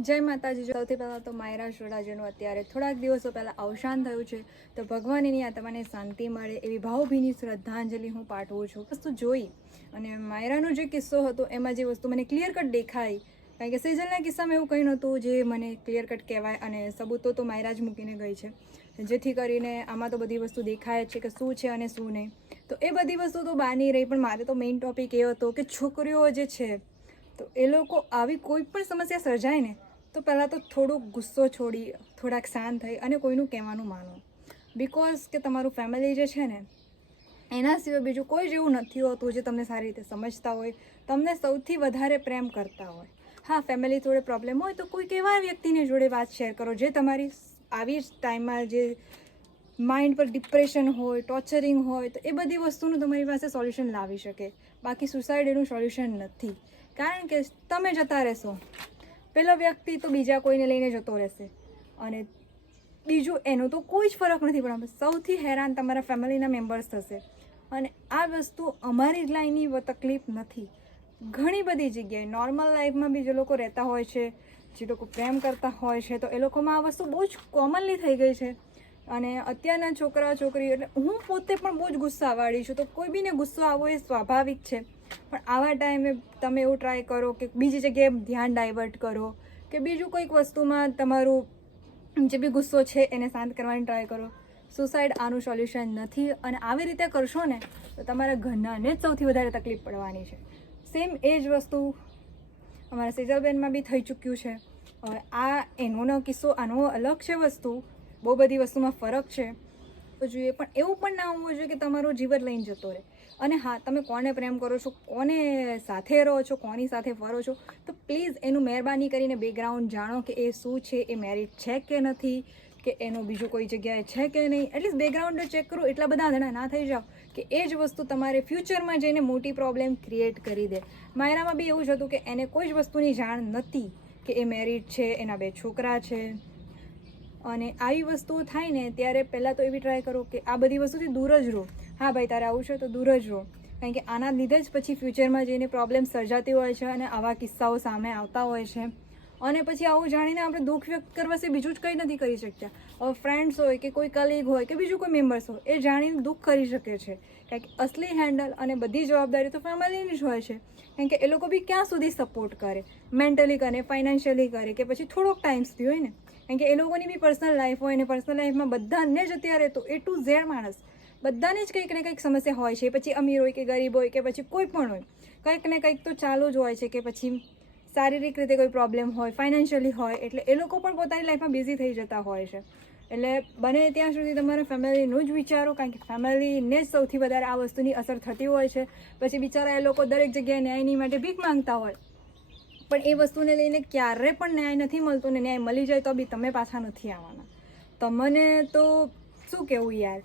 જય માતાજી। સૌથી પહેલાં તો માયરા શોડાજીનું અત્યારે થોડાક દિવસો પહેલાં અવસાન થયું છે, તો ભગવાન એની આત્માને શાંતિ મળે એવી ભાવભીની શ્રદ્ધાંજલિ હું પાઠવું છું। વસ્તુ જોઈ અને માયરાનો જે કિસ્સો હતો એમાં જે વસ્તુ મને ક્લિયર કટ દેખાઈ, કારણ કે સેજલના કિસ્સામાં એવું કંઈ નહોતું જે મને ક્લિયર કટ કહેવાય, અને સબૂતો તો માયરા જ મૂકીને ગઈ છે, જેથી કરીને આમાં તો બધી વસ્તુ દેખાય જ છે કે શું છે અને શું નહીં। તો એ બધી વસ્તુ તો બહાર નહીં રહી, પણ મારે તો મેઇન ટોપિક એ હતો કે છોકરીઓ જે છે તો એ લોકો આવી કોઈ પણ સમસ્યા સર્જાય ને તો પહેલાં તો થોડોક ગુસ્સો છોડી થોડાક શાંત થઈ અને કોઈનું કહેવાનું માનો, બિકોઝ કે તમારું ફેમિલી જે છે ને એના સિવાય બીજું કોઈ જેવું નથી હોતું જે તમને સારી રીતે સમજતા હોય, તમને સૌથી વધારે પ્રેમ કરતા હોય। હા, ફેમિલી જોડે પ્રોબ્લેમ હોય તો કોઈક એવા વ્યક્તિની જોડે વાત શેર કરો જે તમારી આવી ટાઈમમાં જે માઇન્ડ પર ડિપ્રેશન હોય, ટોર્ચરિંગ હોય, તો એ બધી વસ્તુનું તમારી પાસે સોલ્યુશન લાવી શકે। બાકી સુસાઇડ એનું સોલ્યુશન નથી, કારણ કે તમે જતા રહેશો, પેલો વ્યક્તિ તો બીજા કોઈને લઈને જતો રહેશે અને બીજું એનો તો કોઈ જ ફરક નથી પડવાનો। સૌથી હેરાન તમારા ફેમિલીના મેમ્બર્સ થશે, અને આ વસ્તુ અમારી જ લાઈનની તકલીફ નથી, ઘણી બધી જગ્યાએ નોર્મલ લાઈફમાં બી જે લોકો રહેતા હોય છે, જે લોકો પ્રેમ કરતા હોય છે, તો એ લોકોમાં આ વસ્તુ બહુ જ કોમનલી થઈ ગઈ છે। અને અત્યારના છોકરા છોકરી, એટલે હું પોતે પણ બહુ જ ગુસ્સાવાળી છું, તો કોઈ બીને ગુસ્સો આવવો એ સ્વાભાવિક છે, પણ આવા ટાઈમે તમે એવું ટ્રાય કરો કે બીજી જગ્યાએ ધ્યાન ડાયવર્ટ કરો, કે બીજું કોઈક વસ્તુમાં તમારું જે બી ગુસ્સો છે એને શાંત કરવાની ટ્રાય કરો। સુસાઇડ આનું સોલ્યુશન નથી, અને આવી રીતે કરશો ને તો તમારા ઘરનાને જ સૌથી વધારે તકલીફ પડવાની છે। સેમ એ જ વસ્તુ અમારા સેજલબેનમાં બી થઈ ચૂક્યું છે। હવે આ એનો કિસ્સો આનો અલગ છે, વસ્તુ બહુ બધી વસ્તુમાં ફરક છે જોઈએ, પણ એવું પણ ના હોવું જોઈએ કે તમારો જીવ જ લઈને જતો રહે। અને હા, તમે કોને પ્રેમ કરો છો, કોને સાથે રહો છો, કોની સાથે ફરો છો, તો પ્લીઝ એનું મહેરબાની કરીને બેકગ્રાઉન્ડ જાણો કે એ શું છે, એ મેરિડ છે કે નથી, કે એનું બીજું કોઈ જગ્યાએ છે કે નહીં, એટલીસ્ટ બેકગ્રાઉન્ડ ચેક કરો। એટલા બધા આંધળા ના થઈ જાઓ કે એ જ વસ્તુ તમારે ફ્યુચરમાં જઈને મોટી પ્રોબ્લેમ ક્રિએટ કરી દે। માયરામાં બી એવું જ હતું કે એને કોઈ જ વસ્તુની જાણ નહોતી કે એ મેરિડ છે, એના 2 છોકરા છે, અને આવી વસ્તુઓ થાય ને ત્યારે પહેલાં તો એવી ટ્રાય કરો કે આ બધી વસ્તુથી દૂર જ રહો। હા ભાઈ, તારે આવું છે તો દૂર જ રહો, કારણ કે આના લીધે જ પછી ફ્યુચરમાં જઈને પ્રોબ્લેમ સર્જાતી હોય છે અને આવા કિસ્સાઓ સામે આવતા હોય છે, અને પછી આવું જાણીને આપણે દુઃખ વ્યક્ત કરવા સિવાય બીજું જ કંઈ નથી કરી શકતા। હવે ફ્રેન્ડ્સ હોય કે કોઈ કલીગ હોય કે બીજું કોઈ મેમ્બર્સ હોય, એ જાણીને દુઃખ કરી શકે છે, કારણ કે અસલી હેન્ડલ અને બધી જવાબદારી તો ફેમિલીની જ હોય છે, કારણ કે એ લોકો બી ક્યાં સુધી સપોર્ટ કરે, મેન્ટલી કરે, ફાઇનાન્શિયલી કરે, કે પછી થોડોક ટાઈમ સુધી હોય ને, કારણ કે એ લોકોની બી પર્સનલ લાઈફ હોય, ને પર્સનલ લાઈફમાં બધાને જ અત્યારે તો A to Z માણસ બધાને જ કંઈક ને કંઈક સમસ્યા હોય છે, પછી અમીર હોય કે ગરીબ હોય કે પછી કોઈ પણ હોય, કંઈક ને કંઈક તો ચાલુ જ હોય છે, કે પછી શારીરિક રીતે કોઈ પ્રોબ્લેમ હોય, ફાઇનાન્શિયલી હોય, એટલે એ લોકો પણ પોતાની લાઈફમાં બિઝી થઈ જતા હોય છે। એટલે બને ત્યાં સુધી તમારા ફેમિલીનું જ વિચારો, કારણ કે ફેમિલીને જ સૌથી વધારે આ વસ્તુની અસર થતી હોય છે। પછી બિચારા એ લોકો દરેક જગ્યાએ ન્યાયની માટે ભીખ માંગતા હોય, પણ એ વસ્તુને લઈને ક્યારે પણ ન્યાય નથી મળતો, ને ન્યાય મળી જાય તો બી તમે પાછા નથી આવવાના। તમને તો શું કહેવું યાર,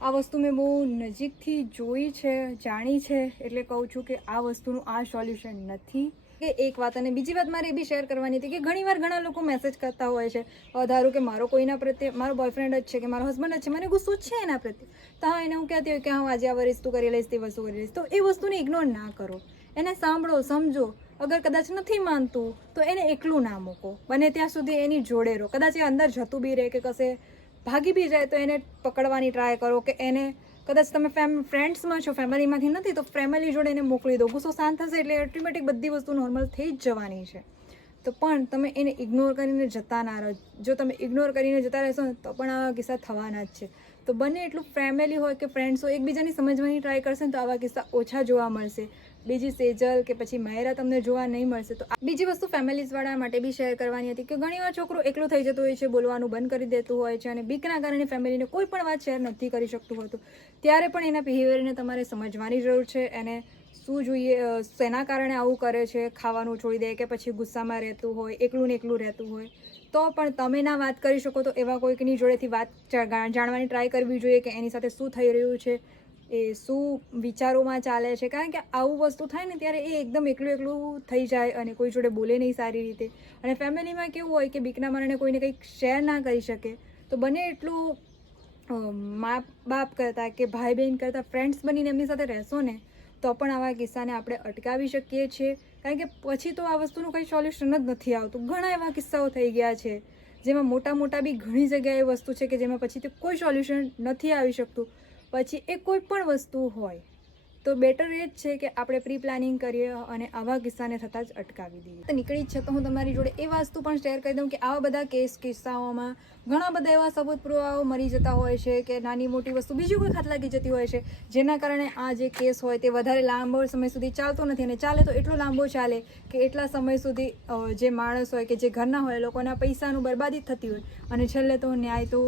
આ વસ્તુ મેં બહુ નજીકથી જોઈ છે, જાણી છે, એટલે કહું છું કે આ વસ્તુનું આ સોલ્યુશન નથી। કે એક વાત, અને બીજી વાત મારે એ બી શેર કરવાની હતી કે ઘણીવાર ઘણા લોકો મેસેજ કરતા હોય છે, ધારો કે મારો કોઈના પ્રત્યે, મારો બોયફ્રેન્ડ જ છે કે મારો હસબન્ડ જ છે, મને ગુસ્સો છે એના પ્રત્યે, તો હા, એને હું કહેતી હોય કે હા, આજે આ વરીશ તું કરી લઈશ, તે વસ્તુ કરી લઈશ, તો એ વસ્તુને ઇગ્નોર ના કરો, એને સાંભળો, સમજો। અગર કદાચ નથી માનતું તો એને એકલું ના મૂકો, બને ત્યાં સુધી એની જોડે રહો। કદાચ એ અંદર જતું બી રહે કે કશે ભાગી બી જાય તો એને પકડવાની ટ્રાય કરો, કે એને કદાચ તમે ફ્રેન્ડ્સમાં છો, ફેમિલીમાંથી નથી, તો ફેમિલી જોડે એને મોકલી દો। ગુસ્સો શાંત થશે એટલે ઓટોમેટિક બધી વસ્તુ નોર્મલ થઈ જ જવાની છે, તો પણ તમે એને ઇગ્નોર કરીને જતા ના રહો। જો તમે ઇગ્નોર કરીને જતા રહેશો ને તો પણ આવા કિસ્સા થવાના જ છે। તો બને એટલું ફેમિલી હોય કે ફ્રેન્ડ્સ હોય, એકબીજાની સમજવાની ટ્રાય કરશે ને તો આવા કિસ્સા ઓછા જોવા મળશે। બીજી સેજલ કે પછી માયરા તમને જોવા નહીં મળશે। તો બીજી વસ્તુ ફેમિલીઝવાળા માટે બી શેર કરવાની હતી કે ઘણીવાર છોકરો એકલો થઈ જતો હોય છે, બોલવાનું બંધ કરી દેતું હોય છે, અને બીકના કારણે ફેમિલીને કોઈ પણ વાત શેર નથી કરી શકતું હોતું, ત્યારે પણ એના બિહેવિયરને તમારે સમજવાની જરૂર છે। એને શું જોઈએ, શેના કારણે આવું કરે છે, ખાવાનું છોડી દે કે પછી ગુસ્સામાં રહેતું હોય, એકલું ને એકલું રહેતું હોય, તો પણ તમે ના વાત કરી શકો તો એવા કોઈકની જોડેથી વાત જાણવાની ટ્રાય કરવી જોઈએ કે એની સાથે શું થઈ રહ્યું છે, એ શું વિચારોમાં ચાલે છે, કારણ કે આવું વસ્તુ થાય ને ત્યારે એ એકદમ એકલું થઈ જાય અને કોઈ જોડે બોલે નહીં સારી રીતે, અને ફેમિલીમાં કેવું હોય કે બીકના મારણે કોઈને કંઈક શેર ના કરી શકે, તો બને એટલું મા બાપ કરતાં કે ભાઈ બહેન કરતાં ફ્રેન્ડ્સ બનીને એમની સાથે રહેશો ને તો પણ આવા કિસ્સાને આપણે અટકાવી શકીએ છીએ। કારણ કે પછી તો આ વસ્તુનું કંઈ સોલ્યુશન જ નથી આવતું. ઘણા એવા કિસ્સાઓ થઈ ગયા છે જેમાં મોટા બી ઘણી જગ્યાએ વસ્તુ છે કે જેમાં પછી તે કોઈ સોલ્યુશન નથી આવી શકતું. પછી એ કોઈ પણ વસ્તુ હોય તો બેટર એ જ છે કે આપણે પ્રી પ્લાનિંગ કરીએ અને આવા કિસ્સાને થતાં જ અટકાવી દઈએ. તો નીકળી જ છે તો હું તમારી જોડે એ વસ્તુ પણ શેર કરી દઉં કે આવા બધા કિસ્સાઓમાં ઘણા બધા એવા સબૂત પુરાવાઓ મરી જતા હોય છે કે નાની મોટી વસ્તુ બીજી કોઈ ખાત લાગી જતી હોય છે, જેના કારણે આ જે કેસ હોય તે વધારે લાંબો સમય સુધી ચાલતો નથી. અને ચાલે તો એટલો લાંબો ચાલે કે એટલા સમય સુધી જે માણસ હોય કે જે ઘરના હોય લોકોના પૈસાનું બરબાદી થતી હોય અને છેલ્લે તો ન્યાય તો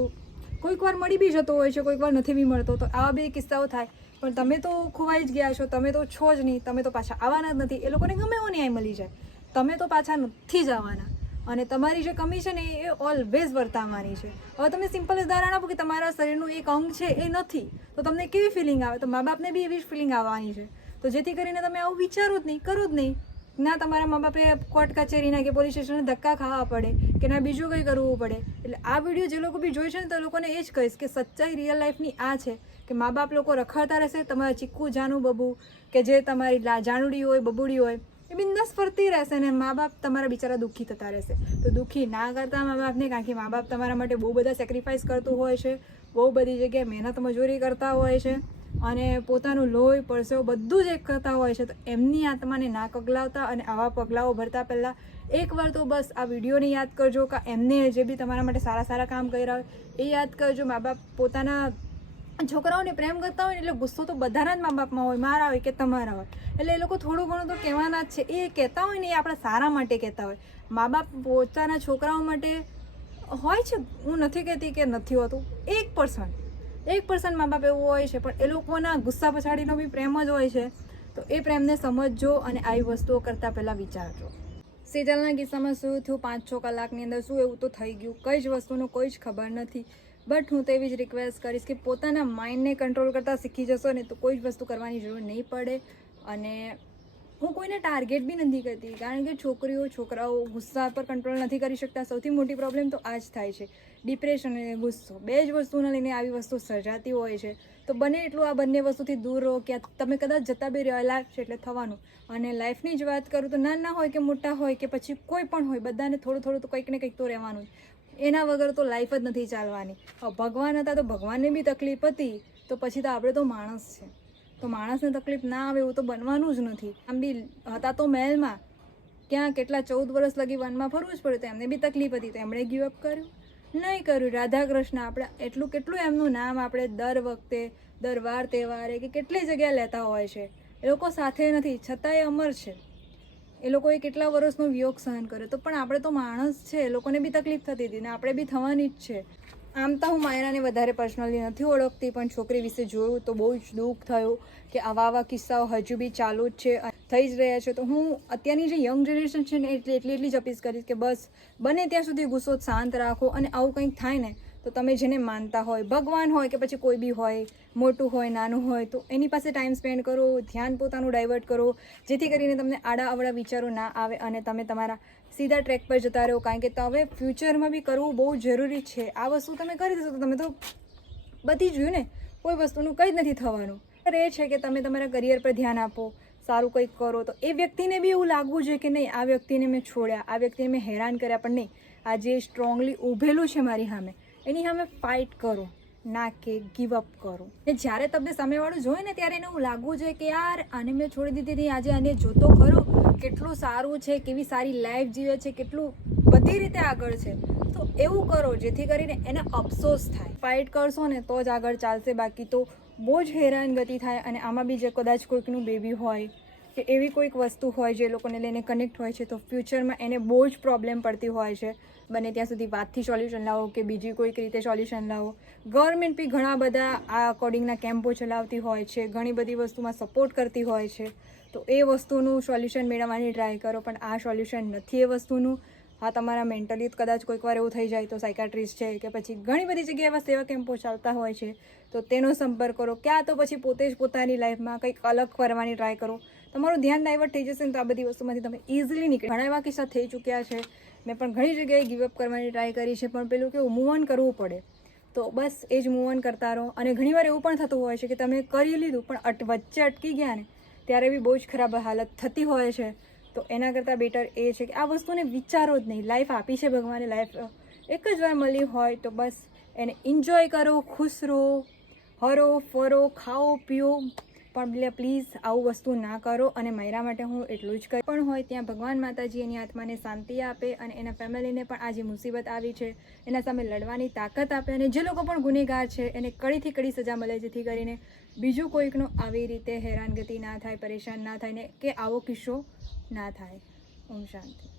કોઈક વાર મળી બી જતો હોય છે, કોઈક વાર નથી બી મળતો. તો આવા બે કિસ્સાઓ થાય. પણ તમે તો ખોવાઈ જ ગયા છો, તમે તો છો જ નહીં, તમે તો પાછા આવવાના જ નથી. એ લોકોને ગમે એવો ન્યાય મળી જાય, તમે તો પાછા નથી જ આવવાના. અને તમારી જે કમી છે ને એ ઓલવેઝ વર્તાવવાની છે. હવે તમે સિમ્પલ ઉદાહરણ આપો કે તમારા શરીરનું એક અંગ છે એ નથી, તો તમને કેવી ફિલિંગ આવે? તો મા બાપને બી એવી જ ફિલિંગ આવવાની છે. તો જેથી કરીને તમે આવું વિચારો જ નહીં, કરો જ નહીં. ના તમારા મા બાપે કોર્ટ કચેરીના કે પોલીસ સ્ટેશને ધક્કા ખાવા પડે કે ના બીજું કંઈ કરવું પડે. એટલે આ વિડીયો જે લોકો બી જોઈ છે ને તો લોકોને એ જ કહીશ કે સચ્ચાઈ રિયલ લાઈફની આ છે કે મા બાપ લોકો રખડતા રહેશે, તમારા ચીક્કુ જાનું બબુ કે જે તમારી જાનુડી હોય બબુડી હોય એ બિંદાસ ફરતી રહેશે ને મા બાપ તમારા બિચારા દુઃખી થતા રહેશે. તો દુઃખી ના કરતા મા બાપને, કારણ કે મા બાપ તમારા માટે બહુ બધા સેક્રિફાઈસ કરતું હોય છે, બહુ બધી જગ્યાએ મહેનત મજૂરી કરતા હોય છે અને પોતાનું લોહી પરસેવો બધું જ એક કરતા હોય છે. તો એમની આત્માને ના કગલાવતા અને આવા પગલાઓ ભરતા પહેલાં એકવાર તો બસ આ વિડીયોને યાદ કરજો કે એમને જે બી તમારા માટે સારા કામ કર્યા હોય એ યાદ કરજો. મા બાપ પોતાના છોકરાઓને પ્રેમ કરતા હોય ને એટલે ગુસ્સો તો બધાના જ મા બાપમાં હોય, મારા હોય કે તમારા હોય. એટલે એ લોકો થોડું ઘણું તો કહેવાના જ છે. એ કહેતા હોય ને એ આપણા સારા માટે કહેતા હોય. મા બાપ પોતાના છોકરાઓ માટે હોય છે, હું નથી કહેતી કે નથી હોતું. 1% મા બાપ એવું હોય છે, પણ એ લોકોના ગુસ્સા પછાડીનો બી પ્રેમ જ હોય છે. તો એ પ્રેમને સમજજો અને આવી વસ્તુઓ કરતાં પહેલાં વિચારજો. સેજલના કિસ્સામાં શું થયું 5-6 કલાકની અંદર શું એવું તો થઈ ગયું, કઈ જ વસ્તુનું કોઈ જ ખબર નથી. બટ હું તો એવી જ રિક્વેસ્ટ કરીશ કે પોતાના માઇન્ડને કંટ્રોલ કરતાં શીખી જશો ને તો કોઈ જ વસ્તુ કરવાની જરૂર નહીં પડે. અને હું કોઈને ટાર્ગેટ બી નથી કરતી, કારણ કે છોકરાઓ ગુસ્સા પર કંટ્રોલ નથી કરી શકતા. સૌથી મોટી પ્રોબ્લેમ તો આ જ થાય છે, ડિપ્રેશન અને ગુસ્સો. બે જ વસ્તુને લઈને આવી વસ્તુ સર્જાતી હોય છે. તો બને એટલું આ બંને વસ્તુથી દૂર રહો. કે તમે કદાચ જતા બી રહેલા છે એટલે થવાનું. અને લાઈફની જ વાત કરું તો નાના હોય કે મોટા હોય કે પછી કોઈ પણ હોય, બધાને થોડું તો કંઈક ને કંઈક તો રહેવાનું. એના વગર તો લાઈફ જ નથી ચાલવાની. ભગવાન હતા તો ભગવાનને બી તકલીફ હતી, તો પછી તો આપણે તો માણસ છે, તો માણસને તકલીફ ના આવે એવું તો બનવાનું જ નથી. આમ બી હતા તો મહેલમાં, ક્યાં કેટલા 14 વર્ષ લગી વનમાં ફરવું જ પડ્યું, તો એમને બી તકલીફ હતી તો એમણે ગીવ અપ કર્યું? નહીં કર્યું. રાધા કૃષ્ણ આપણે કેટલું એમનું નામ આપણે દર વખતે દર વાર તહેવારે કે કેટલી જગ્યાએ લેતા હોય છે. એ લોકો સાથે નથી છતાંય અમર છે. એ લોકોએ કેટલા વર્ષનો વિયોગ સહન કર્યો. તો પણ આપણે તો માણસ છે, એ લોકોને બી તકલીફ થતી હતી ને આપણે બી થવાની જ છે. આમ તો હું માયરાને વધારે પર્સનલી નથી ઓળખતી, પણ છોકરી વિશે જોયું તો બહુ જ દુઃખ થયું કે આવા કિસ્સાઓ હજુ બી ચાલુ જ છે, થઈ જ રહ્યા છે. તો હું અત્યારની જે યંગ જનરેશન છે ને એટલી જ અપીલ કરીશ કે બસ બને ત્યાં સુધી ગુસ્સો શાંત રાખો. અને આવું કંઈક થાય ને તો તમે જેને માનતા હોય, ભગવાન હોય કે પછી કોઈ બી હોય, મોટું હોય નાનું હોય, તો એની પાસે ટાઈમ સ્પેન્ડ કરો, ધ્યાન પોતાનું ડાયવર્ટ કરો, જેથી કરીને તમને આડા અવળા વિચારો ના આવે અને તમે તમારા સીધા ટ્રેક પર જતા રહો. કારણ કે હવે ફ્યુચરમાં બી કરવું બહુ જરૂરી છે. આ વસ્તુ તમે કરી દેશો તો તમે તો બધી જ ને, કોઈ વસ્તુનું કંઈ જ નથી થવાનું. એ છે કે તમે તમારા કરિયર પર ધ્યાન આપો, સારું કંઈક કરો. તો એ વ્યક્તિને બી એવું લાગવું જોઈએ કે નહીં, આ વ્યક્તિને મેં છોડ્યા, આ વ્યક્તિને મેં હેરાન કર્યા, પણ નહીં, આ જે સ્ટ્રોંગલી ઊભેલું છે મારી સામે, એની સામે ફાઇટ કરો, ના કે ગીવ અપ કરો. ને જ્યારે તમને સામેવાળું જોઈએ ને ત્યારે એને એવું લાગવું જોઈએ કે યાર આને મેં છોડી દીધી હતી, આજે આને જોતો ખરો કેટલું સારું છે, કેવી સારી લાઈફ જીવે છે, કેટલું બધી રીતે આગળ છે. તો એવું કરો જેથી કરીને એને અફસોસ થાય. ફાઇટ કરશો ને તો જ આગળ ચાલશે, બાકી તો બહુ જ હેરાનગતિ થાય. અને આમાં બી જે કદાચ કોઈકનું બેબી હોય કે એવી કોઈક વસ્તુ હોય જે લોકોને લઈને કનેક્ટ હોય છે, તો ફ્યુચરમાં એને બહુ જ પ્રોબ્લેમ પડતી હોય છે. બને ત્યાં સુધી વાતથી સોલ્યુશન લાવો કે બીજી કોઈક રીતે સોલ્યુશન લાવો. ગવર્મેન્ટ બી ઘણા બધા આ અકોર્ડિંગના કેમ્પો ચલાવતી હોય છે, ઘણી બધી વસ્તુમાં સપોર્ટ કરતી હોય છે. તો એ વસ્તુનું સોલ્યુશન મેળવવાની ટ્રાય કરો. પણ આ સોલ્યુશન નથી એ વસ્તુનું. હા, તમારા મેન્ટલી કદાચ કોઈક વાર એવું થઈ જાય તો સાયકાટ્રિસ્ટ છે કે પછી ઘણી બધી જગ્યાએ એવા સેવા કેમ્પો ચાલતા હોય છે, તો તેનો સંપર્ક કરો. ક્યાં તો પછી પોતે જ પોતાની લાઈફમાં કંઈક અલગ કરવાની ટ્રાય કરો. તમારું ધ્યાન ડાયવર્ટ થઈ જશે ને તો આ બધી વસ્તુમાંથી તમે ઇઝીલી નીકળી. ઘણા એવા કિસ્સા થઈ ચૂક્યા છે. મેં પણ ઘણી જગ્યાએ ગીવઅપ કરવાની ટ્રાય કરી છે, પણ પેલું કેવું મૂવ ઓન કરવું પડે. તો બસ એ જ મૂવ ઓન કરતા રહો. અને ઘણીવાર એવું પણ થતું હોય છે કે તમે કરી લીધું પણ વચ્ચે અટકી ગયા ને ત્યારે બી બહુ જ ખરાબ હાલત થતી હોય છે. તો એના કરતાં બેટર એ છે કે આ વસ્તુને વિચારો જ નહીં. લાઈફ આપી છે ભગવાને, લાઈફ એક જ વાર મળી હોય તો બસ એને એન્જોય કરો, ખુશ રહો, હરો ફરો, ખાઓ પીઓ, પણ પ્લીઝ આવું વસ્તુ ના કરો. અને માયરા માટે હું એટલું જ કંઈ પણ હોય ત્યાં ભગવાન માતાજી એની આત્માને શાંતિ આપે અને એના ફેમિલીને પણ આ જે મુસીબત આવી છે એના સામે લડવાની તાકાત આપે. અને જે લોકો પણ ગુનેગાર છે એને કડીથી કડી સજા મળે, જેથી કરીને બીજું કોઈકનો આવી રીતે હેરાનગતિ ના થાય, પરેશાન ના થાય ને કે આવો કિસ્સો ના થાય. ઓમ શાંતિ.